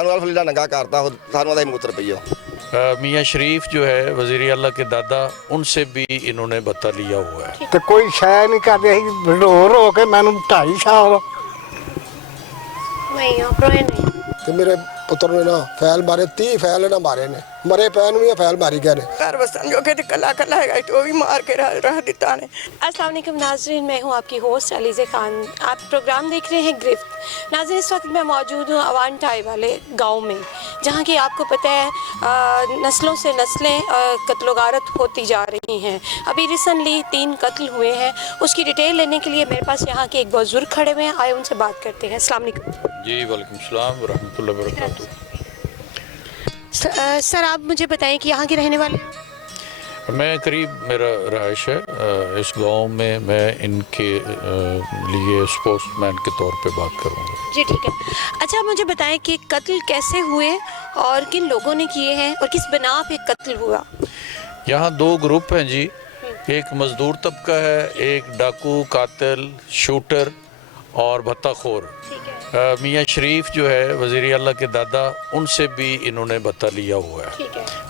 ਸਾਨੂੰ ਅਲਫਲੀਲਾ ਨੰਗਾ ਕਰਤਾ, ਸਾਨੂੰ ਆਦਾ ਹੀ ਮੂਤਰ ਪਈਓ। मियाँ शरीफ जो है वज़ीर आला के दादा, उनसे भी इन्होंने बता लिया हुआ है। तो कोई शय नहीं कर रही, रो रो के मैंने 2.5 साल ਤੇ ਮੇਰੇ ਪੁੱਤਰ ਨੇ ਨਾ ਫੈਲ ਮਾਰੇ, 30 ਫੈਲ ਇਹਨਾਂ ਮਾਰੇ ਨੇ, ਮਰੇ ਪੈ ਨੂੰ ਵੀ ਫੈਲ ਮਾਰੀ ਗਏ ਨੇ। घर बसन जो कि कला कला है तो वो भी मार के रह देता ने। अस्सलाम वालेकुम नाज़रीन, मैं हूँ आपकी होस्ट अलीज़े खान। आप प्रोग्राम देख रहे हैं गिरफ्त। नाज़रीन, इस वक्त मैं मौजूद हूँ अवानटाई वाले गांव में, जहाँ की आपको पता है नस्लों से नस्लें कत्ल गारत होती जा रही हैं। अभी रिसेंटली 3 कत्ल हुए हैं। उसकी डिटेल लेने के लिए मेरे पास यहाँ के एक बुजुर्ग खड़े हुए हैं, आए उनसे बात करते हैं। अस्सलाम वालेकुम। जी वालेकुम सलाम व रहमतुल्लाहि व बरकातुहू। सर, आप मुझे बताएं कि यहाँ के रहने वाले हैं? मैं करीब मेरा रहायश है इस गांव में, मैं इनके लिए स्पोक्समैन के तौर पे बात करूँगा। जी ठीक है। अच्छा, मुझे बताएं कि कत्ल कैसे हुए और किन लोगों ने किए हैं और किस बिना पे कत्ल हुआ? यहाँ 2 ग्रुप हैं जी, एक मजदूर तबका है, एक डाकू, कातिल, शूटर और भत्ताखोर। मियाँ शरीफ जो है वज़ीर आला के दादा, उनसे भी इन्होंने बता लिया हुआ है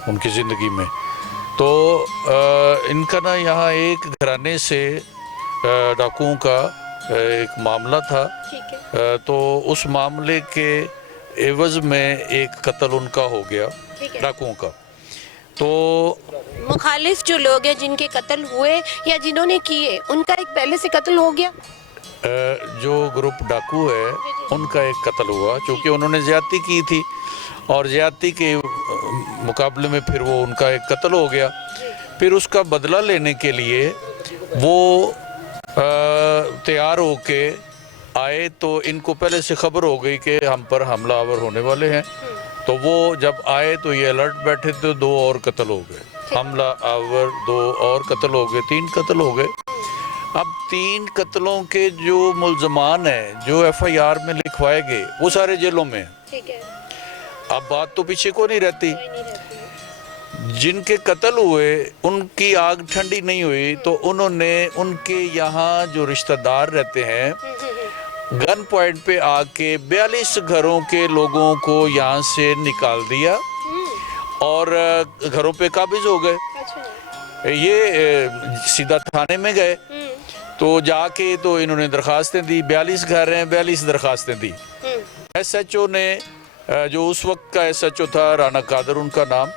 उनकी ज़िंदगी में। तो इनका ना यहाँ एक घराने से डाकुओं का एक मामला था, तो उस मामले के एवज़ में एक कत्ल उनका हो गया, डाकुओं का। तो मुखालिफ जो लोग हैं जिनके कत्ल हुए या जिन्होंने किए, उनका एक पहले से कत्ल हो गया। जो ग्रुप डाकू है उनका एक कत्ल हुआ, क्योंकि उन्होंने ज़्यादती की थी और ज़्यादती के मुकाबले में फिर वो उनका एक कत्ल हो गया। फिर उसका बदला लेने के लिए वो तैयार होके आए, तो इनको पहले से खबर हो गई कि हम पर हमलावर होने वाले हैं। तो वो जब आए तो ये अलर्ट बैठे थे, 2 और कत्ल हो गए, हमलावर 2 और कत्ल हो गए, 3 कत्ल हो गए। अब 3 कत्लों के जो मुल्ज़मान हैं, जो FIR में लिखवाए गए, वो सारे जेलों में हैं। ठीक है। अब बात तो पीछे को नहीं रहती, जिनके कत्ल हुए उनकी आग ठंडी नहीं हुई, तो उन्होंने उनके यहाँ जो रिश्तेदार रहते हैं, गन पॉइंट पे आके 42 घरों के लोगों को यहाँ से निकाल दिया और घरों पे काबिज हो गए। ये सीधा थाने में गए, तो जाके तो इन्होंने दरखास्तें दी, 42 घर हैं, 42 दरखास्तें दी। SHO ने, जो उस वक्त का SHO था राना कादर उनका नाम,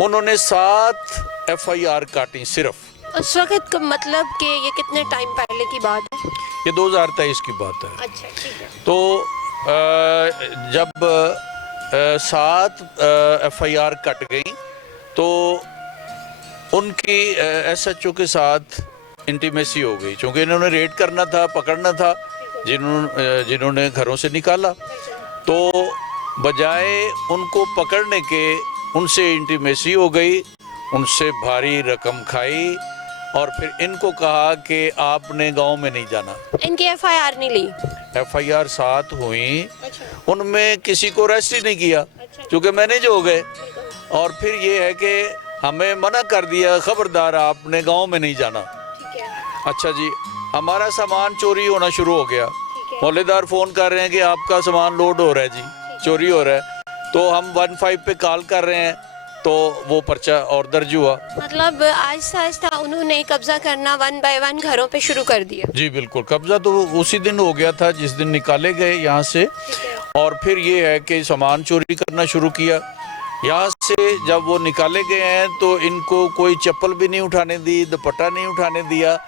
उन्होंने 7 FIR काटी सिर्फ। उस वक्त का मतलब कि ये कितने टाइम पहले की बात है? ये 2023 की बात है। अच्छा, ठीक है। तो जब 7 FIR कट गई, तो उनकी SHO के साथ इंटीमेसी हो गई, क्योंकि इन्होंने रेड करना था, पकड़ना था जिन्होंने घरों से निकाला। तो बजाय उनको पकड़ने के उनसे इंटीमेसी हो गई, उनसे भारी रकम खाई और फिर इनको कहा कि आपने गांव में नहीं जाना। इनकी FIR नहीं ली? FIR 7 हुई, उनमें किसी को अरेस्ट ही नहीं किया, क्योंकि मैनेज हो गए। और फिर ये है कि हमें मना कर दिया, खबरदार आपने गांव में नहीं जाना। अच्छा जी, हमारा सामान चोरी होना शुरू हो गया, मौलेदार फ़ोन कर रहे हैं कि आपका सामान लोड हो रहा है जी, चोरी हो रहा है। तो हम 15 पे कॉल कर रहे हैं, तो वो पर्चा और दर्ज हुआ। मतलब आहिस्ता आहिस्ता उन्होंने कब्जा करना 1 बाय 1 घरों पे शुरू कर दिया? जी बिल्कुल, कब्जा तो उसी दिन हो गया था जिस दिन निकाले गए यहाँ से। और फिर ये है कि सामान चोरी करना शुरू किया। यहाँ से जब वो निकाले गए हैं तो इनको कोई चप्पल भी नहीं उठाने दी, दुपट्टा नहीं उठाने दिया।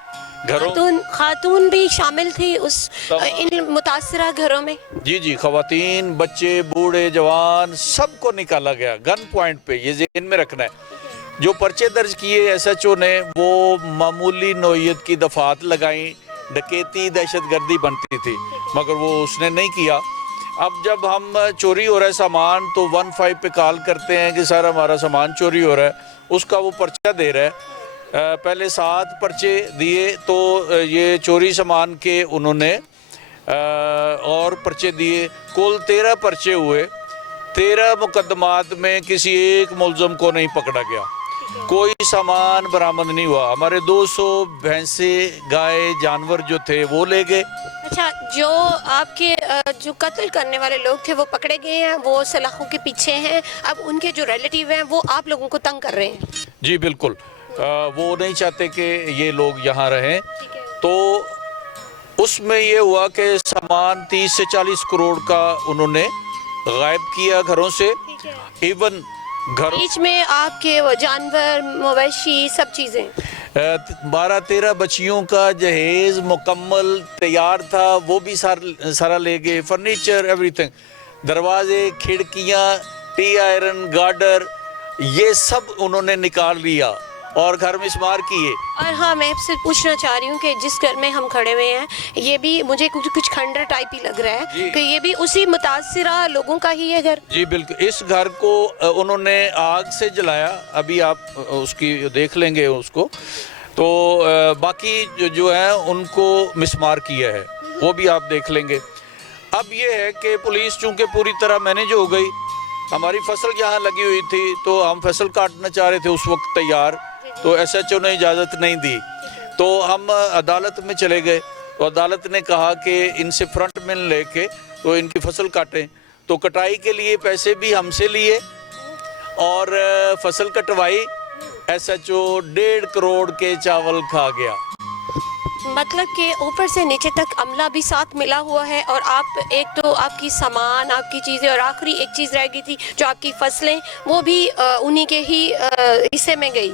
खातून भी शामिल थी उस इन मुतासरा घरों में? जी जी, खवातीन, बच्चे, बूढ़े, जवान, सबको निकाला गया गन पॉइंट पे। ये ज़हन में रखना है। जो पर्चे दर्ज किए SHO ने, वो मामूली नौयत की दफात लगाई, डकैती, दहशतगर्दी बनती थी, मगर वो उसने नहीं किया। अब जब हम चोरी हो रहा है सामान, तो 15 पे कॉल करते हैं कि सर हमारा सामान चोरी हो रहा है, उसका वो पर्चा दे रहा है। पहले 7 पर्चे दिए, तो ये चोरी सामान के उन्होंने और पर्चे दिए, कुल 13 पर्चे हुए। 13 मुकदमात में किसी एक मुलज़म को नहीं पकड़ा गया, कोई सामान बरामद नहीं हुआ। हमारे 200 भैंसे, गाय, जानवर जो थे वो ले गए, اچھا، جو آپ کے جو قتل کرنے والے لوگ تھے وہ پکڑے گئے ہیں، وہ سلاخوں کے پیچھے ہیں، اب ان کے جو ریلیٹیو ہیں وہ آپ لوگوں کو تنگ کر رہے ہیں؟ جی بالکل، وہ نہیں چاہتے کہ یہ لوگ یہاں رہیں، تو اس میں یہ ہوا کہ سامان 30 سے 40 کروڑ کا انہوں نے غائب کیا گھروں سے، ایون گھروں بیچ میں آپ کے وہ جانور، مویشی، سب چیزیں 12-13 بچیوں کا جہیز مکمل تیار تھا، وہ بھی سارا لے گئے، فرنیچر، ایوری تھنگ، دروازے، کھڑکیاں، ٹی آئرن، گارڈر، یہ سب انہوں نے نکال لیا اور گھر مسمار کیے۔ اور ہاں، میں آپ سے پوچھنا چاہ رہی ہوں کہ جس گھر میں ہم کھڑے ہوئے ہیں یہ بھی مجھے کچھ کھنڈر ٹائپ ہی لگ رہا ہے کہ یہ بھی اسی متاثرہ لوگوں کا ہی ہے گھر؟ جی بالکل، اس گھر کو انہوں نے آگ سے جلایا، ابھی آپ اس کی دیکھ لیں گے اس کو، تو باقی جو ہیں ان کو مسمار کیا ہے، وہ بھی آپ دیکھ لیں گے۔ اب یہ ہے کہ پولیس چونکہ پوری طرح مینیج ہو گئی، ہماری فصل یہاں لگی ہوئی تھی تو ہم فصل کاٹنا چاہ رہے تھے اس وقت تیار، تو ایس ایچ او نے اجازت نہیں دی، تو ہم عدالت میں چلے گئے، تو عدالت نے کہا کہ ان سے فرنٹ میں لے کے تو ان کی فصل کاٹیں، تو کٹائی کے لیے پیسے بھی ہم سے لیے اور فصل کٹوائی، ایس ایچ او 1.5 کروڑ کے چاول کھا گیا۔ مطلب کہ اوپر سے نیچے تک عملہ بھی ساتھ ملا ہوا ہے، اور آپ ایک تو آپ کی سامان، آپ کی چیزیں، اور آخری ایک چیز رہ گئی تھی جو آپ کی فصلیں، وہ بھی انہی کے ہی حصے میں گئی،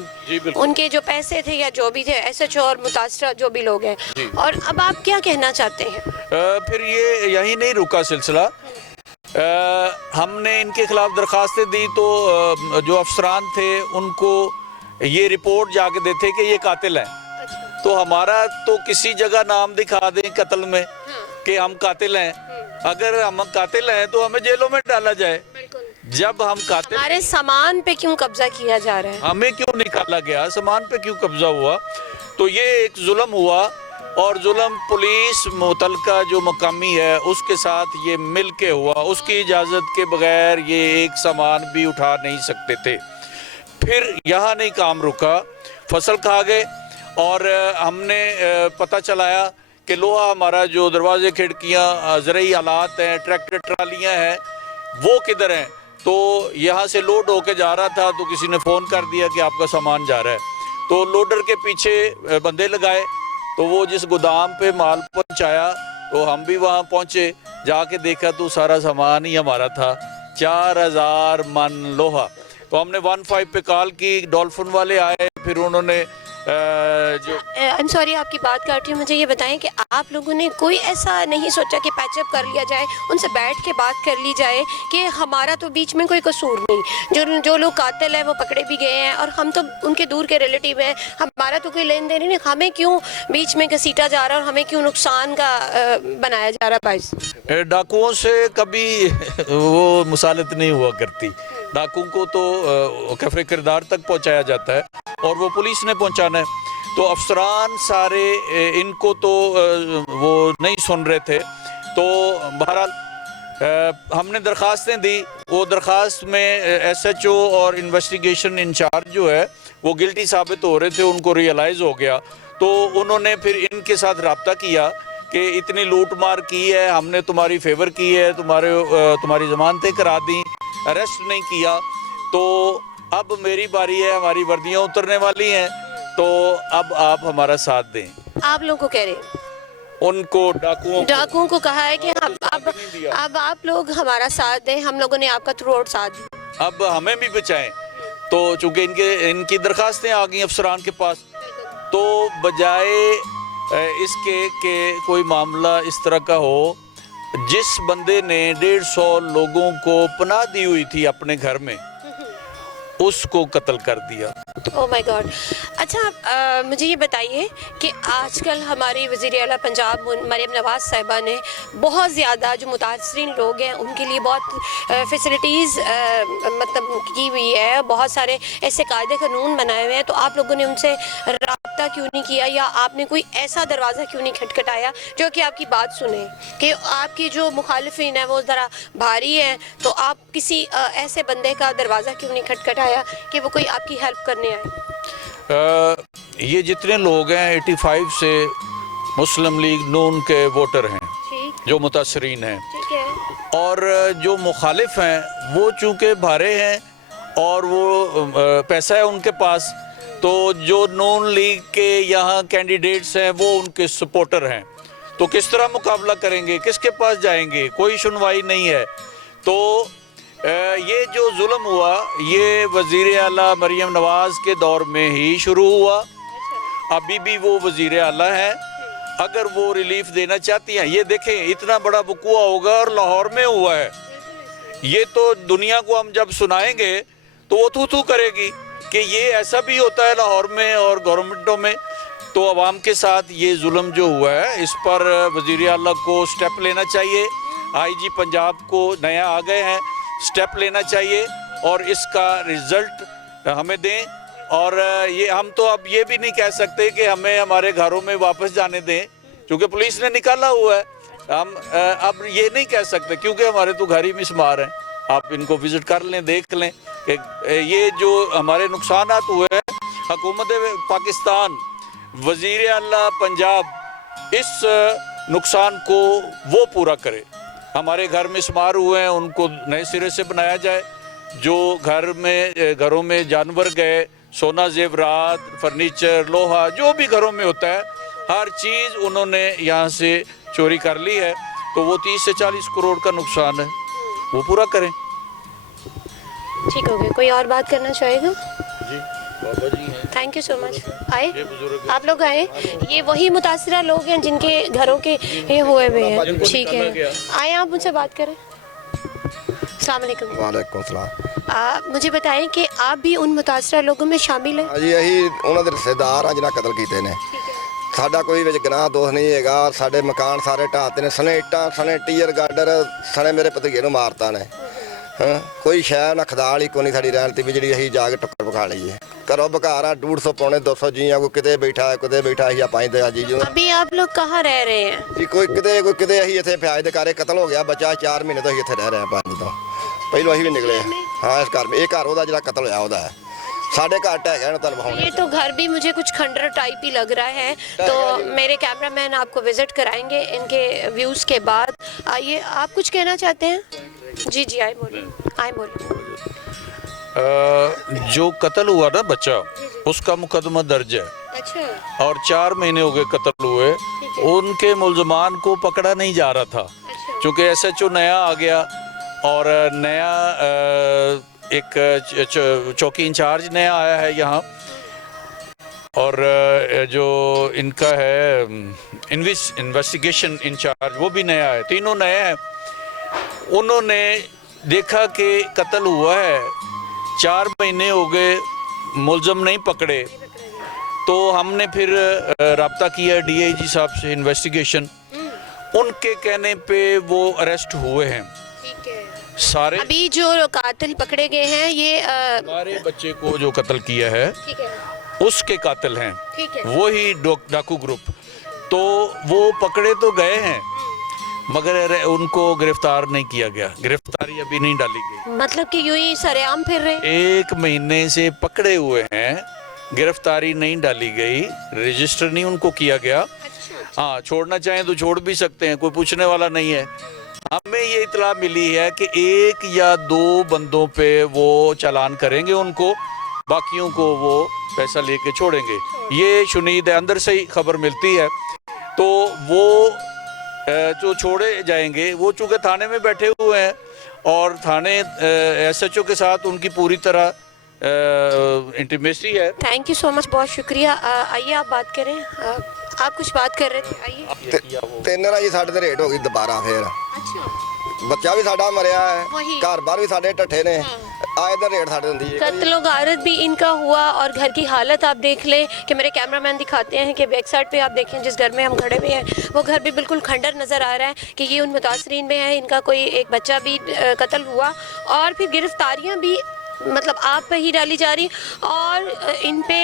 ان کے جو پیسے تھے یا جو بھی تھے، ایس ایچ او اور متاثرہ جو بھی لوگ ہیں۔ اور اب آپ کیا کہنا چاہتے ہیں؟ پھر یہ یہیں نہیں رکا سلسلہ، ہم نے ان کے خلاف درخواستیں دی، تو جو افسران تھے ان کو یہ رپورٹ جا کے دیتے کہ یہ قاتل ہیں، تو ہمارا تو کسی جگہ نام دکھا دیں قتل میں کہ ہم قاتل ہیں، اگر ہم قاتل ہیں تو ہمیں جیلوں میں ڈالا جائے، جب ہم قاتل، ہمارے سامان پہ کیوں قبضہ کیا جا رہا ہے؟ ہمیں کیوں نکالا گیا، سامان پہ کیوں قبضہ ہوا؟ تو یہ ایک ظلم ہوا، اور ظلم پولیس متعلقہ جو مقامی ہے اس کے ساتھ یہ مل کے ہوا، اس کی اجازت کے بغیر یہ ایک سامان بھی اٹھا نہیں سکتے تھے۔ پھر یہاں نہیں کام رکا، فصل کھا گئے، اور ہم نے پتہ چلایا کہ لوہا ہمارا جو دروازے، کھڑکیاں، زرعی آلات ہیں، ٹریکٹر ٹرالیاں ہیں، وہ کدھر ہیں؟ تو یہاں سے لوڈ ہو کے جا رہا تھا، تو کسی نے فون کر دیا کہ آپ کا سامان جا رہا ہے، تو لوڈر کے پیچھے بندے لگائے، تو وہ جس گودام پہ مال پہنچایا تو ہم بھی وہاں پہنچے، جا کے دیکھا تو سارا سامان ہی ہمارا تھا، 4000 من لوہا۔ تو ہم نے 15 پہ کال کی، ڈولفن والے آئے، پھر انہوں نے سوری آپ کی بات کاٹی ہوں، مجھے یہ بتائیں کہ آپ لوگوں نے کوئی ایسا نہیں سوچا کہ پیچ اپ کر لیا جائے، ان سے بیٹھ کے بات کر لی جائے کہ ہمارا تو بیچ میں کوئی قصور نہیں، جو لوگ قاتل ہیں وہ پکڑے بھی گئے ہیں، اور ہم تو ان کے دور کے ریلیٹیو ہیں، ہمارا تو کوئی لین دین نہیں، ہمیں کیوں بیچ میں گھسیٹا جا رہا ہے، اور ہمیں کیوں نقصان کا بنایا جا رہا ہے باعث؟ ڈاکوؤں سے کبھی وہ مصالحت نہیں ہوا کرتی، ڈاکوؤں کو تو کفر کردار تک پہنچایا جاتا ہے اور وہ پولیس نے پہنچانا ہے، تو افسران سارے ان کو تو وہ نہیں سن رہے تھے، تو بہرحال ہم نے درخواستیں دی، وہ درخواست میں ایس ایچ او اور انویسٹیگیشن انچارج جو ہے وہ گلٹی ثابت ہو رہے تھے، ان کو ریئلائز ہو گیا، تو انہوں نے پھر ان کے ساتھ رابطہ کیا کہ اتنی لوٹ مار کی ہے، ہم نے تمہاری فیور کی ہے، تمہاری ضمانتیں کرا دیں، اریسٹ نہیں کیا، تو اب میری باری ہے، ہماری وردیاں اترنے والی ہیں، تو اب آپ ہمارا ساتھ دیں۔ آپ لوگوں کو کہہ رہے ہیں ان کو ڈاکوؤں کو کہا ہے کہ اب آپ لوگ ہمارا ساتھ دیں، ہم لوگوں نے آپ کا تھرو آؤٹ ساتھ دیا، اب ہمیں بھی بچائیں، تو چونکہ ان کی درخواستیں آ گئیں افسران کے پاس، تو بجائے اس کے کہ کوئی معاملہ اس طرح کا ہو، جس بندے نے 150 لوگوں کو پناہ دی ہوئی تھی اپنے گھر میں، اس کو قتل کر دیا۔ او مائی گاڈ۔ اچھا مجھے یہ بتائیے کہ آج کل ہماری وزیر اعلیٰ پنجاب مریم نواز صاحبہ نے بہت زیادہ جو متاثرین لوگ ہیں ان کے لیے بہت فیسلٹیز مطلب کی ہوئی ہے، بہت سارے ایسے قاعدے قانون بنائے ہوئے ہیں، تو آپ لوگوں نے ان سے رابطہ کیوں نہیں کیا، یا آپ نے کوئی ایسا دروازہ کیوں نہیں کھٹکھٹایا جو کہ آپ کی بات سنیں، کہ آپ کی جو مخالفین ہیں وہ ذرا بھاری ہیں، تو آپ کسی ایسے بندے کا دروازہ کیوں نہیں کھٹکھٹایا کہ وہ کوئی آپ کی ہیلپ کرنے آئے؟ یہ جتنے لوگ ہیں 85 سے مسلم لیگ نون کے ووٹر ہیں، जो मुतासरीन हैं, ठीक है। और जो मुखालिफ हैं वो चूँकि भारे हैं और वो पैसा है उनके पास, तो जो नून लीग के यहाँ कैंडिडेट्स हैं वो उनके सपोर्टर हैं, तो किस तरह मुकाबला करेंगे, किसके पास जाएंगे, कोई सुनवाई नहीं है। तो ये जो जुल्म हुआ ये वज़ीर आला मरीम नवाज़ के दौर में ही शुरू हुआ, अभी भी वो वज़ीर आला है। अगर वो रिलीफ देना चाहती हैं, ये देखें इतना बड़ा वक़ूआ होगा और लाहौर में हुआ है, ये तो दुनिया को हम जब सुनाएंगे तो वो थू थू करेगी कि ये ऐसा भी होता है लाहौर में और गवर्नमेंटों में। तो अवाम के साथ ये जुल्म जो हुआ है इस पर वज़ीर आला को स्टेप लेना चाहिए, आईजी पंजाब को नया आ गए हैं, स्टेप लेना चाहिए और इसका रिज़ल्ट हमें दें। और ये हम तो अब ये भी नहीं कह सकते कि हमें हमारे घरों में वापस जाने दें, क्योंकि पुलिस ने निकाला हुआ है। हम अब ये नहीं कह सकते क्योंकि हमारे तो घर ही मिसमार हैं। आप इनको विज़िट कर लें, देख लें कि ये जो हमारे नुकसानात हुए हैं, हुकूमत पाकिस्तान, वज़ीर आला पंजाब इस नुकसान को वो पूरा करे। हमारे घर मिसमार हुए हैं उनको नए सिरे से बनाया जाए। जो घरों में जानवर गए, सोना जेवरात, फर्नीचर, लोहा, जो भी घरों में होता है हर चीज़ उन्होंने यहाँ से चोरी कर ली है, तो वो 30 से 40 करोड़ का नुकसान है, वो पूरा करें। ठीक हो गया। कोई और बात करना चाहेगा? जी बाबा जी हैं। Thank you so much. आए ये बुजुर्ग आप लोग आए, ये वही मुतासरा लोग हैं जिनके घरों के ये हुए हुए हैं। जिनको ठीक निकाला है, गया। आए आप मुझसे बात करें। अस्सलाम वालेकुम। ਵਾਲੇਕੁਮ ਸਲਾਮ। मुझे बताएं कि आप भी उन मुतासरा लोगों में शामिल हैं? ਜੀ ਅਸੀਂ ਉਹਨਾਂ ਦੇ ਰਿਸ਼ਤੇਦਾਰ ਆ ਜਿਹਨਾਂ ਕਤਲ ਕੀਤੇ ਨੇ। ठीक है। ਸਾਡਾ ਕੋਈ ਵਿੱਚ ਗੁਨਾਹ ਦੋਸ਼ ਨਹੀਂ ਹੈਗਾ। ਸਾਡੇ ਮਕਾਨ ਸਾਰੇ ਢਾਹਤੇ ਨੇ, ਸਣੇ ਇੱਟਾਂ, ਸਣੇ ਟੀਅਰ ਗਾਰਡਰ, ਸਣੇ ਮੇਰੇ ਭਤੀਜੇ ਨੂੰ ਮਾਰਤਾ ਨੇ। ਹਾਂ, ਕੋਈ ਸ਼ੈ ਨਾ ਖਦਾਲ ਹੀ ਕੋਈ ਨਹੀਂ ਸਾਡੀ ਰਹਿਣ ਤੇ ਵੀ ਜਿਹੜੀ ਅਸੀਂ ਜਾ ਕੇ ਟੱਕਰ ਵਿਖਾ ਲਈਏ। ਘਰੋਂ ਬਘਾਰਾ 150 ਪੌਣੇ 200 ਜੀਆਂ ਕੋਈ ਕਿਤੇ ਬੈਠਾ ਕਿਤੇ ਬੈਠਾ ਅਸੀਂ ਆਪਾਂ ਦੇ ਆ ਜੀ ਜੋ अभी आप लोग कहाँ रह रहे हैं? ਜੀ ਕੋਈ ਕਿਤੇ ਅਸੀਂ ਇੱਥੇ ਫਿਆਜ ਦੇ ਕਾਰੇ ਕਤਲ ਹੋ ਗਿਆ ਬੱਚਾ 4 ਮਹੀਨੇ ਤੋਂ ਅਸੀਂ ਇੱਥੇ ਰਹਿ ਰਹੇ ਹਾਂ ਪੰਜ ਤੋਂ ਪਹਿਲਾਂ ਅਸੀਂ ਵੀ ਨਿਕਲੇ ਹਾਂ ਇਸ ਘਰ ਇਹ ਘਰ ਉਹਦਾ ਜਿਹੜਾ ਕਤਲ ਹੋਇਆ ਉਹਦਾ ਹੈ ਸਾਡੇ ਘਰ ਢਹਿ ਗਿਆ ਨਾ ਤੁਹਾਨੂੰ ਵਿਖਾਉਣੇ ये तो घर भी मुझे कुछ खंडर टाइप ही लग रहा है, तो मेरे कैमरामैन आपको विजिट कराएंगे इनके व्यूज़ के बाद। आइए, आप कुछ कहना चाहते हैं? जी जी, आए बोलिए, आए बोलिए। जो कत्ल हुआ ना बच्चा, उसका मुकदमा दर्ज है अच्छा और 4 महीने हो गए कत्ल हुए। उनके मुल्ज़मान को पकड़ा नहीं जा रहा था अच्छा क्योंकि SHO नया आ गया और नया एक चौकी इंचार्ज नया आया है यहाँ, और जो इनका है इन्वेस्टिगेशन इंचार्ज वो भी नया है, तीनों नए हैं। उन्होंने देखा कि कत्ल हुआ है, 4 महीने हो गए, मुल्ज़म नहीं पकड़े, तो हमने फिर रब्ता किया DIG साहब से इन्वेस्टिगेशन। उनके कहने पे वो अरेस्ट हुए हैं ठीक है। सारे। अभी जो कातिल पकड़े गए हैं ये हमारे बच्चे को जो कत्ल किया है ठीक है उसके कातिल हैं, ठीक है। वही डाकू ग्रुप। तो वो पकड़े तो गए हैं मगर उनको गिरफ्तार नहीं किया गया, गिरफ्तारी अभी नहीं डाली गई। मतलब कि यूं ही सरेआम फिर रहे? 1 महीने से पकड़े हुए हैं, गिरफ्तारी नहीं डाली गई, रजिस्टर नहीं उनको किया गया। हाँ, छोड़ना चाहें तो छोड़ भी सकते हैं, कोई पूछने वाला नहीं है। हमें ये इतला मिली है कि 1 या 2 बंदों पे वो चालान करेंगे उनको, बाकियों को वो पैसा लेके छोड़ेंगे। ये शुनीद है, अंदर से ही खबर मिलती है। तो वो जो छोड़े जाएंगे, वो चूँकि थाने में बैठे हुए हैं और थाने SHO के साथ उनकी पूरी तरह इंटीमेसी है। थैंक यू सो मच, बहुत शुक्रिया। आइए आप बात करें। आप कुछ बात कर रहे थे, आइए। ਤਿੰਨ ਵਾਰੀ ਸਾਡੇ ਤੇ ਰੇਟ ਹੋ ਗਈ ਦੁਬਾਰਾ ਫੇਰ अच्छा ਬੱਚਾ ਵੀ ਸਾਡਾ ਮਰਿਆ ਹੈ, वही। ਘਰ ਬਾਹਰ ਵੀ ਸਾਡੇ ਢੱਠੇ ਨੇ, ਆਏ ਦਿਨ ਰੇਟ ਸਾਡੇ ਹੁੰਦੀ ਹੈ। कत्ल गारत भी इनका हुआ और घर की हालत आप देख लें कि मेरे कैमरामैन दिखाते हैं कि बैक साइड पे आप देखें जिस घर में हम खड़े हुए हैं वो घर भी बिल्कुल खंडर नज़र आ रहा है कि ये उन मुतासरीन में है। इनका कोई एक बच्चा भी कत्ल हुआ और फिर गिरफ्तारियाँ भी मतलब आप पे ही डाली जा रही और इन पे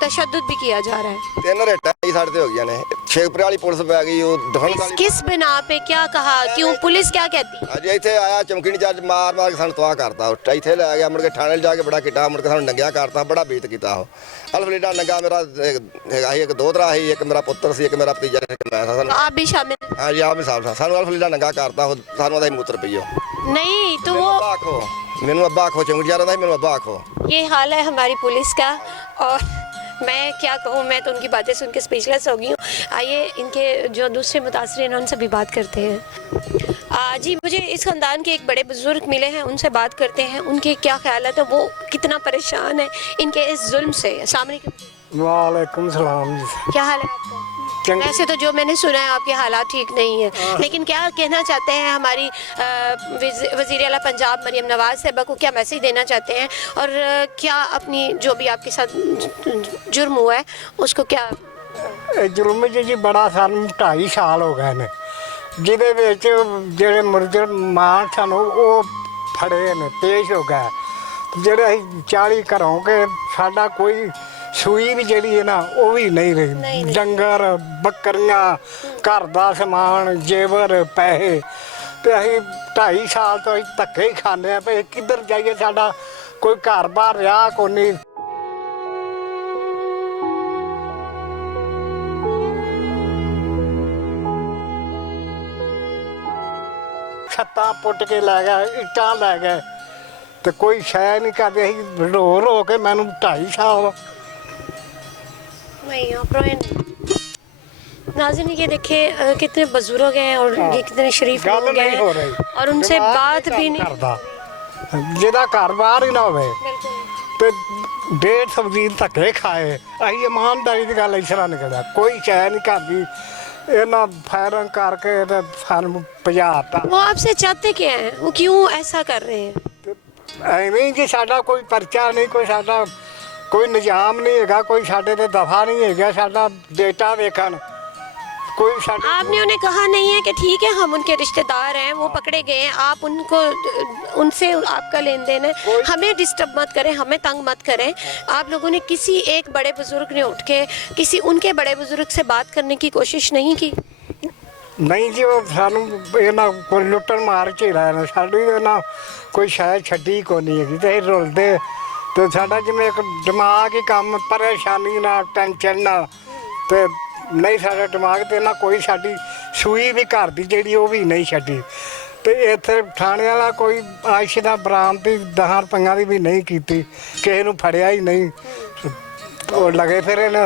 तशद्दुद भी किया जा रहा है। 3 रेटां ही साढ़े ते हो गई ने। शेखपुरे वाली पुलिस पै गई, वो दफन वाली किस बिना पे, क्या कहा, क्यों, पुलिस क्या कहती? ਅੱਜ ਇੱਥੇ ਆਇਆ ਚਮਕੀ ਨਹੀਂ ਚੱਜ ਮਾਰ ਕੇ ਸਾਨੂੰ ਤਬਾਹ ਕਰਤਾ। ਉਹ ਇੱਥੇ ਲੈ ਗਿਆ, ਮੁੜ ਕੇ ਥਾਣੇ ਜਾ ਕੇ ਬੜਾ ਕੀਤਾ, ਮੁੜ ਕੇ ਸਾਨੂੰ ਨੰਗਿਆ ਕਰਤਾ, ਬੜਾ ਬੀਤ ਕੀਤਾ। ਉਹ ਅਲਫਲੀਡਾ ਨੰਗਾ ਮੇਰਾ ਹੈਗਾ ਸੀ, ਇੱਕ ਦੋਹਤਰਾ ਸੀ, ਇੱਕ ਮੇਰਾ ਪੁੱਤਰ ਸੀ, ਇੱਕ ਮੇਰਾ ਭਤੀਜਾ ਸੀ, ਇੱਕ ਮੈਂ ਸਾਂ। ਸਾਨੂੰ आप भी शामिल? ਹਾਂ ਜੀ, ਆਪ ਵੀ ਸਾਫ ਸਾਨੂੰ ਅਲਫਲੀਡਾ ਨੰਗਾ ਕਰਤਾ। ਉਹ ਸਾਨੂੰ ਆਦਾ ਮੂਤਰ ਪਈਓ। नहीं तो वो ਅੱਬਾ ਆਖੋ ਮੈਨੂੰ, ਅੱਬਾ ਆਖੋ, ਚਮਕੀ ਜਾ ਰਿਹਾ ਮੈਨੂੰ ਅੱਬਾ ਆਖੋ। ये हाल है हमारी पुलिस का और मैं क्या कहूँ, मैं तो उनकी बातें सुन के स्पीचलेस हो गई हूँ। आइए इनके जो दूसरे मुतासरीन हैं उनसे भी बात करते हैं। जी, मुझे इस ख़ानदान के एक बड़े बुज़ुर्ग मिले हैं, उनसे बात करते हैं उनके क्या ख्यालात है, वो कितना परेशान है इनके इस जुल्म से। अस्सलाम वालेकुम। वालेकुम सलाम जी। क्या हाल है आपका? चंग- वैसे तो जो मैंने सुना है आपके हालात ठीक नहीं है, लेकिन क्या कहना चाहते हैं हमारी वज़ीर आला पंजाब मरियम नवाज साहबा को, क्या मैसेज देना चाहते हैं और क्या अपनी जो भी आपके साथ जुर्म हुआ है उसको क्या? ਇਹ ਜ਼ੁਲਮ ਜੀ ਬੜਾ ਸਾਨੂੰ 2.5 ਸਾਲ ਹੋ ਗਏ ਨੇ, ਜਿਹਦੇ ਵਿੱਚ ਜਿਹੜੇ ਮੁਲਜ਼ਮਾਨ ਸਨ ਉਹ ਫੜੇ ਨੇ, ਪੇਸ਼ ਹੋ ਗਏ। ਜਿਹੜੇ ਅਸੀਂ 40 ਘਰੋਂ ਕੇ ਸਾਡਾ ਕੋਈ ਸੂਈ ਵੀ ਜਿਹੜੀ ਹੈ ਨਾ ਉਹ ਵੀ ਨਹੀਂ ਰਹੀ। ਡੰਗਰ, ਬੱਕਰੀਆਂ, ਘਰ ਦਾ ਸਮਾਨ, ਜੇਵਰ, ਪੈਸੇ, ਤੇ ਅਸੀਂ 2.5 ਸਾਲ ਤੋਂ ਅਸੀਂ ਧੱਕੇ ਹੀ ਖਾਂਦੇ ਆ ਪਏ। ਕਿੱਧਰ ਜਾਈਏ, ਸਾਡਾ ਕੋਈ ਘਰ-ਬਾਰ ਰਿਹਾ ਕੋਈ ਨਹੀਂ। ਛੱਤਾਂ ਪੁੱਟ ਕੇ ਲੈ ਗਏ, ਇੱਟਾਂ ਲੈ ਗਏ, ਤੇ ਕੋਈ ਸ਼ੈ ਨਹੀਂ ਕਰਦੇ। ਅਸੀਂ ਰੋ ਰੋ ਕੇ ਮੈਨੂੰ 2.5 ਸਾਲ। नहीं आप रोए नहीं। नाज़रीन ये देखिए कितने बुजुर्ग हैं और ये कितने शरीफ ਗੱਲ लोग ਨਹੀਂ ਹੋ हैं ਰਹੀ और उनसे ਦਿਮਾਗ बात भी ਕੰਮ नहीं ਕਰਦਾ। ਜਿਹਦਾ ਘਰ ਬਾਹਰ ਹੀ ਨਾ ਹੋਵੇ ਤੇ 150 ਵਜ਼ੀਰ ਧੱਕੇ ਖਾਏ। ਅਸੀਂ ਇਮਾਨਦਾਰੀ ਦੀ ਗੱਲ ਇਸ ਤਰ੍ਹਾਂ ਨਿਕਲਿਆ, ਕੋਈ ਸ਼ੈ ਨਹੀਂ ਕਰਦੀ। ਇਹਨਾਂ ਫਾਇਰਿੰਗ ਕਰਕੇ ਤੇ ਸਾਨੂੰ ਭਜਾਤਾ। वो आपसे चाहते क्या हैं, वो क्यों ऐसा कर रहे हैं? ਐਵੇਂ ਹੀ ਜੀ, ਸਾਡਾ ਕੋਈ ਪਰਚਾ ਨਹੀਂ, ਕੋਈ ਸਾਡਾ ਕੋਈ ਨਿਜ਼ਾਮ ਨਹੀਂ ਹੈਗਾ, ਕੋਈ ਸਾਡੇ ਤੇ ਦਫਾ ਨਹੀਂ ਹੈਗਾ। ਸਾਡਾ ਬੇਟਾ ਵੇਖਣ कोई साढ़े आपने उन्हें कहा नहीं है कि ठीक है हम उनके रिश्तेदार हैं, वो पकड़े गए हैं, आप उनको, उनसे आपका लेन देन है, हमें डिस्टर्ब मत करें, हमें तंग मत करें। आप लोगों ने किसी एक बड़े बुजुर्ग ने उठ के किसी उनके बड़े बुजुर्ग से बात करने की कोशिश नहीं की? नहीं जी, वो सानू ਇਹਨਾਂ ਕੋਈ ਲੁੱਟਣ ਮਾਰ ਕੇ ਰਹੇ ਨੇ। ਸਾਡੀ ਨਾ ਕੋਈ ਸ਼ਾਇਦ ਛੱਡੀ ਕੋ ਨਹੀਂ ਹੈਗੀ, ਤੇ ਅਸੀਂ ਰੁਲਦੇ ਤੇ ਸਾਡਾ ਜਿਵੇਂ ਇੱਕ ਦਿਮਾਗ ਹੀ ਕੰਮ, ਪਰੇਸ਼ਾਨੀ ਨਾਲ, ਟੈਨਸ਼ਨ ਨਾਲ, ਤੇ ਨਹੀਂ ਸਾਡਾ ਦਿਮਾਗ ਤੇ ਨਾ ਕੋਈ ਸਾਡੀ ਸੂਈ ਵੀ ਘਰ ਦੀ ਜਿਹੜੀ ਉਹ ਵੀ ਨਹੀਂ ਛੱਡੀ। ਤੇ ਇੱਥੇ ਥਾਣੇ ਵਾਲਾ ਕੋਈ ਆਇਸ਼ ਦਾ ਬਰਾਮਦੀ 10 ਰੁਪਈਆਂ ਦੀ ਵੀ ਨਹੀਂ ਕੀਤੀ, ਕਿਸੇ ਨੂੰ ਫੜਿਆ ਹੀ ਨਹੀਂ। ਉਹ ਲਗੇ ਫਿਰ ਇਹਨਾਂ।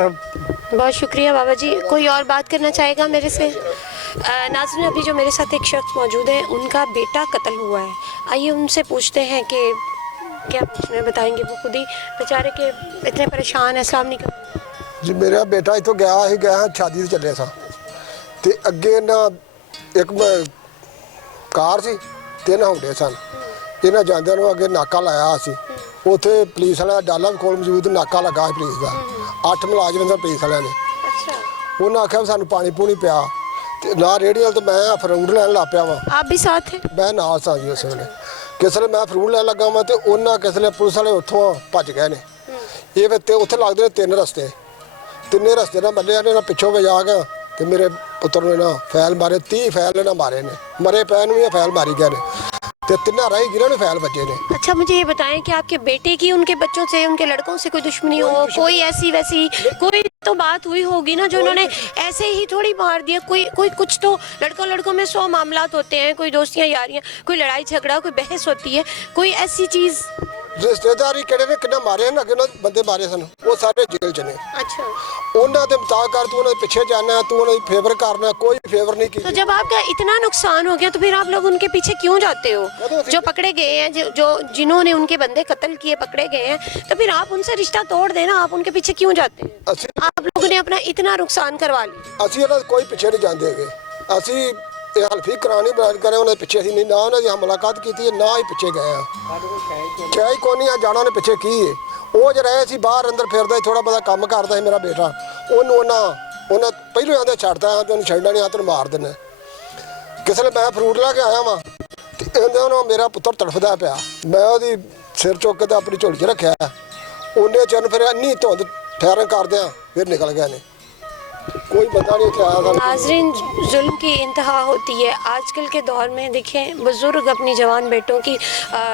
बहुत शुक्रिया बाबा जी। कोई और बात करना चाहेगा मेरे से? नाज़रीन, अभी जो मेरे साथ एक शख्स मौजूद है, उनका बेटा कत्ल हुआ है। आइए उनसे पूछते हैं कि क्या पूछना है, बताएंगे वो खुद ही, बेचारे के इतने परेशान हैं। अस्सलाम वालेकुम ਜੀ ਮੇਰਾ ਬੇਟਾ ਇੱਥੋਂ ਗਿਆ ਸ਼ਾਦੀ ਤੇ ਚੱਲੇ ਸਾਂ, ਤੇ ਅੱਗੇ ਨਾ ਇੱਕ ਕਾਰ ਸੀ, 3 ਹੁੰਦੇ ਸਨ। ਇਹਨਾਂ ਜਾਂਦਿਆਂ ਨੂੰ ਅੱਗੇ ਨਾਕਾ ਲਾਇਆ ਸੀ, ਉੱਥੇ ਪੁਲਿਸ ਵਾਲਾ ਡਾਲਾ ਕੋਲ ਮੌਜੂਦ ਨਾਕਾ ਲੱਗਾ ਸੀ ਪੁਲਿਸ ਦਾ। 8 ਮੁਲਾਜ਼ਮ ਸਨ ਪੁਲਿਸ ਵਾਲਿਆਂ ਨੇ। अच्छा, ਉਹਨਾਂ ਆਖਿਆ ਵੀ ਸਾਨੂੰ ਪਾਣੀ ਪੂਣੀ ਪਿਆ, ਤੇ ਨਾ ਰੇਹੜੀ ਤੇ ਮੈਂ ਫਰੂਟ ਲੈਣ ਲੱਗ ਪਿਆ ਵਾਂ। आप भी साथ हैं? ਮੈਂ ਨਾਲ ਸਾਂ ਜੀ ਉਸ ਵੇਲੇ। ਕਿਸੇ ਵੇਲੇ ਮੈਂ ਫਰੂਟ ਲੈਣ ਲੱਗਾ ਵਾਂ ਤੇ ਉਹਨਾਂ ਕਿਸੇ ਵੇਲੇ ਪੁਲਿਸ ਵਾਲੇ ਉੱਥੋਂ ਭੱਜ ਗਏ ਨੇ। ਇਹ ਫਿਰ ਤੇ ਉੱਥੇ ਲੱਗਦੇ ਨੇ 3 ਰਸਤੇ, ਤਿੰਨੇ ਰਸਤੇ ਨਾਲ ਮੱਲੇ ਨੇ ਨਾ ਪਿੱਛੋਂ ਵਜਾ ਗਿਆ, ਤੇ ਮੇਰੇ ਪੁੱਤਰ ਨੇ ਨਾ ਫੈਲ ਮਾਰੇ, 30 ਫੈਲ ਇਹਨਾਂ ਮਾਰੇ ਨੇ। ਮਰੇ ਪੈ ਨੂੰ ਵੀ ਫੈਲ ਮਾਰੀ ਗਏ ਨੇ, ਤੇ ਤਿੰਨਾਂ ਰਾਹੀਂ ਗਿਰਾਂ ਨੇ फैल बचे ने। अच्छा, मुझे ये बताएं कि आपके बेटे की उनके बच्चों से, उनके लड़कों से कोई दुश्मनी हो, कोई ऐसी वैसी कोई तो बात हुई होगी ना, जो उन्होंने ऐसे ही थोड़ी मार दिया? कोई कुछ तो लड़कों में 100 मामलात होते हैं, कोई दोस्तियां यारियां, कोई लड़ाई झगड़ा, कोई बहस होती है, कोई ऐसी चीज़? रिश्तेदारी किहड़े ने किन्ने मारे ने, अगे बंदे मारे सन, वो सारे जेल च ने। अच्छा, ਉਹਨਾਂ ਦੇ ਮੁਤਾਬਕ ਕਰ, ਤੂੰ ਉਹਨਾਂ ਦੇ ਪਿੱਛੇ ਜਾਣਾ, ਤੂੰ ਉਹਨਾਂ ਦੀ ਫੇਵਰ ਕਰਨਾ, ਕੋਈ ਫੇਵਰ नहीं तो की। जब आपका इतना नुकसान हो गया तो फिर आप लोग उनके पीछे क्यों जाते हो? जो पकड़े गए हैं, जो जिन्होंने उनके बंदे कत्ल किए पकड़े गए हैं, तो फिर आप उनसे रिश्ता तोड़ देना, आप उनके पीछे क्यों जाते हैं? ਅਸੀਂ आप लोगों ने अपना इतना नुकसान करवा लिया। ਅਸੀਂ ਇਹਨਾਂ ਦੇ ਕੋਈ ਪਿੱਛੇ ਨਹੀਂ ਜਾਂਦੇ ਹੈਗੇ। ਅਸੀਂ ਇਹ ਹਲਫੀ ਕਰਾਣੀ ਬਰਾਦ ਕਰੇ, ਉਹਨਾਂ ਦੇ ਪਿੱਛੇ ਅਸੀਂ ਨਹੀਂ, ਨਾ ਉਹਨਾਂ ਦੀ ਮੁਲਾਕਾਤ ਕੀਤੀ ਹੈ, ਨਾ ਹੀ ਪਿੱਛੇ ਗਏ ਆ। ਕਿਹਾ ਹੀ ਕੋਈ ਨਹੀਂ ਆ, ਜਾਣਾ ਨੇ ਪਿੱਛੇ ਕੀ ਹੈ। ਉਹ ਜ ਰਹੇ ਸੀ ਬਾਹਰ ਅੰਦਰ ਫਿਰਦਾ, ਥੋੜਾ ਬਹੁਤਾ ਕੰਮ ਕਰਦਾ ਸੀ ਮੇਰਾ ਬੇਟਾ। ਉਹਨੂੰ ਉਹਨਾਂ ਪਹਿਲੋਂ ਆਂਦੇ ਛੱਡਦਾ ਆ, ਤੇ ਉਹਨੂੰ ਛੱਡਣਾ ਨਹੀਂ ਆ, ਤੈਨੂੰ ਮਾਰ ਦਿੰਦਾ। ਕਿਸੇ ਨੇ ਮੈਂ ਫਰੂਟ ਲੈ ਕੇ ਆਇਆ ਵਾਂ, ਤੇ ਇਹਦੇ ਨਾਲ ਮੇਰਾ ਪੁੱਤਰ ਤੜਫਦਾ ਪਿਆ। ਮੈਂ ਉਹਦੀ ਸਿਰ ਚੁੱਕ ਕੇ ਤੇ ਆਪਣੀ ਝੋਲੀ 'ਚ ਰੱਖਿਆ। ਉਹਨੇ ਚੰਨ ਫਿਰ ਇੰਨੀ ਧੁੰਦ ਫਾਇਰਿੰਗ ਕਰਦਿਆਂ ਫਿਰ ਨਿਕਲ ਗਏ ਨੇ। कोई बंदा नहीं उठा आया। नाज़रीन, जुल्म की इंतहा होती है। आजकल के दौर में देखें, बुज़ुर्ग अपनी जवान बेटों की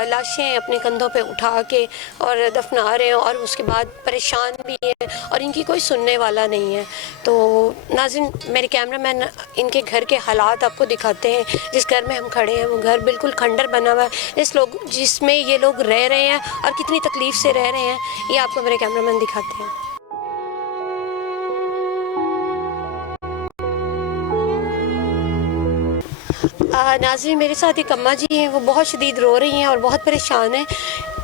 लाशें अपने कंधों पे उठा के और दफना रहे हैं और उसके बाद परेशान भी हैं और इनकी कोई सुनने वाला नहीं है। तो नाज़रीन, मेरे कैमरामैन इनके घर के हालात आपको दिखाते हैं। जिस घर में हम खड़े हैं वो घर बिल्कुल खंडर बना हुआ है। जिसमें ये लोग रह रहे हैं और कितनी तकलीफ़ से रह रहे हैं, ये आपको मेरे कैमरामैन दिखाते हैं। नाज़रीन, मेरे साथ एक अम्मा जी हैं, वो बहुत शदीद रो रही हैं और बहुत परेशान हैं।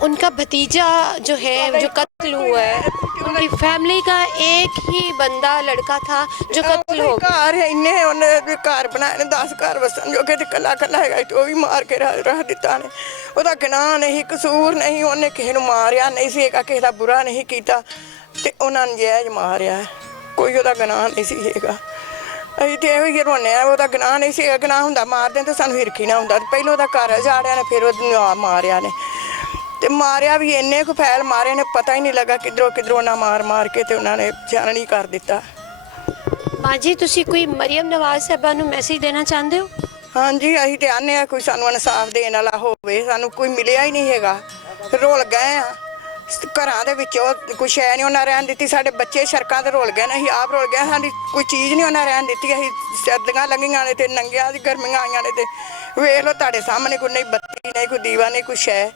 उनका भतीजा जो है, जो कत्ल हुआ है, उनकी फैमिली का एक ही बंदा लड़का था जो कत्ल हो गया। घर है इन्ने उन्हें घर बनाए ने 10 घर वसन जो कि कला कला है तो भी मार के रख दिता ने। ਉਹਦਾ ਗੁਨਾਹ ਨਹੀਂ, ਕਸੂਰ ਨਹੀਂ, ਉਹਨੇ ਕਿਸੇ ਨੂੰ ਮਾਰਿਆ ਨਹੀਂ ਸੀ, ਕਿਸੇ ਦਾ ਬੁਰਾ ਨਹੀਂ ਕੀਤਾ ਤੇ ਉਹਨਾਂ ਨੇ ਜਾਇਜ਼ ਮਾਰਿਆ। ਕੋਈ ਉਹਦਾ ਗੁਨਾਹ ਨਹੀਂ ਸੀ ਹੈਗਾ। ਅਸੀਂ ਤੇ ਇਹੋ ਹੀ ਰੋਨੇ ਆ, ਉਹਦਾ ਗੁਨਾਹ ਨਹੀਂ ਸੀ। ਗੁਨਾਹ ਹੁੰਦਾ ਮਾਰਦੇ ਤੇ ਸਾਨੂੰ ਹਿਰਖੀ ਨਾ ਹੁੰਦਾ। ਪਹਿਲਾਂ ਉਹਦਾ ਘਰ ਉਜਾੜਿਆ ਨੇ, ਫਿਰ ਉਹਨੂੰ ਮਾਰਿਆ ਨੇ ਤੇ ਮਾਰਿਆ ਵੀ ਇੰਨੇ ਕੁ ਫੈਲ ਮਾਰੇ ਨੇ, ਪਤਾ ਹੀ ਨਹੀਂ ਲੱਗਾ ਕਿਧਰੋਂ ਨਾ ਮਾਰ ਕੇ ਤੇ ਉਹਨਾਂ ਨੇ ਜਾਨ ਹੀ ਕਰ ਦਿੱਤਾ। ਬਾਜੀ, ਤੁਸੀਂ ਕੋਈ ਮਰੀਮ ਨਵਾਜ਼ ਸਾਹਿਬਾ ਨੂੰ ਮੈਸੇਜ ਦੇਣਾ ਚਾਹੁੰਦੇ ਹੋ? ਹਾਂਜੀ, ਅਸੀਂ ਤੇ ਆਨੇ ਆ ਕੋਈ ਸਾਨੂੰ ਇਨਸਾਫ ਦੇਣ ਵਾਲਾ ਹੋਵੇ। ਸਾਨੂੰ ਕੋਈ ਮਿਲਿਆ ਹੀ ਨਹੀਂ ਹੈਗਾ। ਰੁਲ ਗਏ ਆ ਘਰਾਂ ਦੇ ਵਿੱਚੋਂ, ਕੋਈ ਸ਼ੈ ਨਹੀਂ ਉਹਨਾਂ ਰਹਿਣ ਦਿੱਤੀ। ਸਾਡੇ ਬੱਚੇ ਸੜਕਾਂ ਤੇ ਰੁਲ ਗਏ ਨੇ, ਅਸੀਂ ਆਪ ਰੁਲ ਗਏ। ਸਾਡੀ ਕੋਈ ਚੀਜ਼ ਨਹੀਂ ਉਹਨਾਂ ਰਹਿਣ ਦਿੱਤੀ। ਅਸੀਂ ਸਰਦੀਆਂ ਲੰਘੀਆਂ ਨੇ ਤੇ ਨੰਗਿਆਂ ਦੀ ਗਰਮੀਆਂ ਆਈਆਂ ਨੇ ਤੇ ਵੇਖ ਲਓ ਤੁਹਾਡੇ ਸਾਹਮਣੇ, ਕੋਈ ਨਹੀਂ ਬੱਤੀ, ਨਹੀਂ ਕੋਈ ਦੀਵਾ, ਨਹੀਂ ਕੋਈ ਸ਼ੈ।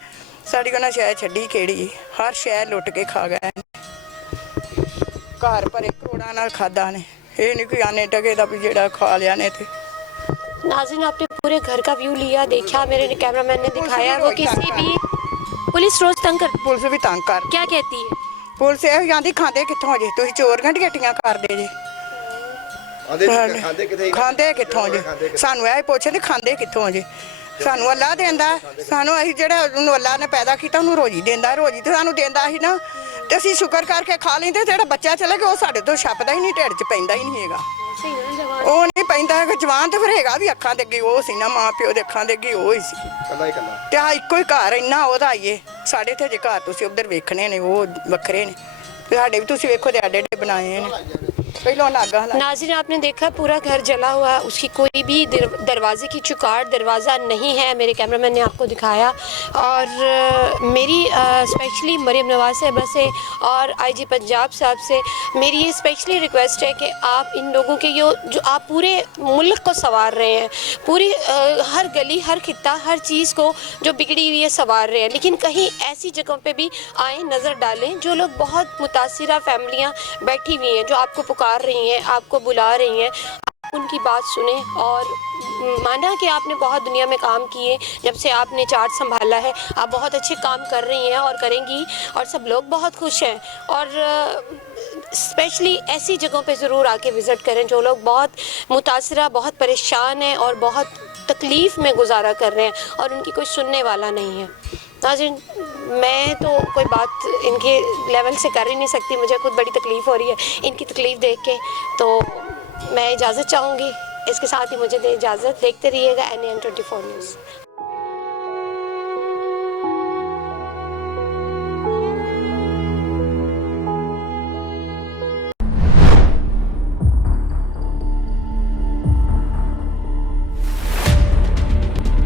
ਸਾਡੀ ਉਹਨਾਂ ਸ਼ੈ ਛੱਡੀ ਕਿਹੜੀ? ਹਰ ਸ਼ੈ ਲੁੱਟ ਕੇ ਖਾ ਗਏ ਨੇ। ਘਰ ਭਰੇ ਕਰੋੜਾਂ ਨਾਲ ਖਾਦਾ ਨੇ। ਇਹ ਨਹੀਂ ਕੋਈ ਆਨੇ ਟਕੇ ਦਾ ਵੀ ਜਿਹੜਾ ਖਾ ਲਿਆ ਨੇ। ਤੇ नाज़रीन, आपने पूरे घर का व्यू लिया, देखा, मेरे कैमरामैन ने दिखाया। वो किसी भी पुलिस रोज तंग कर, ਪੁਲਿਸ ਵੀ ਤੰਗ ਕਰ। क्या कहती है? ਪੁਲਿਸ ਇਹ ਜਾਂਦੀ ਖਾਂਦੇ ਕਿੱਥੋਂ ਜੇ ਤੁਸੀਂ? ਚੋਰ ਘੰਟੀਆਂ ਕਰਦੇ ਜੇ। ਖਾਂਦੇ ਕਿੱਥੋਂ ਜੇ? ਸਾਨੂੰ ਇਹ ਪੁੱਛਦੇ ਖਾਂਦੇ ਕਿੱਥੋਂ ਜੇ? ਸਾਨੂੰ ਅੱਲਾ ਦਿੰਦਾ, ਸਾਨੂੰ ਅਸੀਂ ਜਿਹੜਾ ਉਹਨੂੰ ਅੱਲਾ ਨੇ ਪੈਦਾ ਕੀਤਾ ਉਹਨੂੰ ਰੋਜੀ ਦਿੰਦਾ। ਰੋਜੀ ਤੇ ਸਾਨੂੰ ਦਿੰਦਾ ਸੀ ਨਾ, ਤੇ ਅਸੀਂ ਸ਼ੁਕਰ ਕਰਕੇ ਖਾ ਲੈਂਦੇ। ਜਿਹੜਾ ਬੱਚਾ ਚਲਾ ਗਿਆ ਉਹ ਸਾਡੇ ਤੋਂ ਛੱਪਦਾ ਹੀ ਨਹੀਂ, ਢਿੱਡ 'ਚ ਪੈਂਦਾ ਹੀ ਨਹੀਂ ਹੈਗਾ। ਉਹ ਨਹੀਂ ਪੈਂਦਾ ਹੈਗਾ। ਜਵਾਨ ਤੇ ਫਿਰ ਹੈਗਾ ਵੀ ਅੱਖਾਂ ਦੇ ਅੱਗੇ ਉਹ ਸੀ ਨਾ, ਮਾਂ ਪਿਓ ਦੇ ਅੱਖਾਂ ਦੇ ਅੱਗੇ ਉਹ ਹੀ ਸੀ। ਤੇ ਆ ਇੱਕੋ ਹੀ ਘਰ ਇੰਨਾ ਉਹਦਾ ਹੀ ਏ। ਸਾਡੇ ਤੇ ਜੇ ਘਰ ਤੁਸੀਂ ਉਧਰ ਵੇਖਣੇ ਨੇ ਉਹ ਵੱਖਰੇ ਨੇ, ਸਾਡੇ ਵੀ ਤੁਸੀਂ ਵੇਖੋ ਤੇ ਆਡੇ ਬਣਾਏ ਨੇ। नाज़रीन, आपने देखा पूरा घर जला हुआ है। उसकी कोई भी दरवाजे की चुकाट, दरवाज़ा नहीं है। मेरे कैमरामैन ने आपको दिखाया। और मेरी स्पेशली मरीम नवाज साहबा से और आईजी पंजाब साहब से मेरी ये स्पेशली रिक्वेस्ट है कि आप इन लोगों के जो आप पूरे मुल्क को संवार रहे हैं, पूरी हर गली, हर खित्ता, हर चीज़ को जो बिगड़ी हुई है संवार रहे हैं, लेकिन कहीं ऐसी जगहों पे भी आए, नज़र डालें। जो लोग बहुत मुतासिरा फैमिलियाँ बैठी हुई हैं, जो आपको पुकार रही हैं, आपको बुला रही हैं, आप उनकी बात सुने। और माना कि आपने बहुत दुनिया में काम किए, जब से आपने चार्ज संभाला है आप बहुत अच्छे काम कर रही हैं और करेंगी, और सब लोग बहुत खुश हैं। और स्पेशली ऐसी जगहों पे ज़रूर आके विज़िट करें जो लोग बहुत मुतासिरा, बहुत परेशान हैं और बहुत तकलीफ़ में गुजारा कर रहे हैं और उनकी कोई सुनने वाला नहीं है। नाज़रीन, मैं तो कोई बात इनके लेवल से कर ही नहीं सकती। मुझे खुद बड़ी तकलीफ़ हो रही है इनकी तकलीफ़ देख के। तो मैं इजाज़त चाहूँगी। इसके साथ ही मुझे दे इजाज़त। देखते रहिएगा NAN 24 न्यूज़।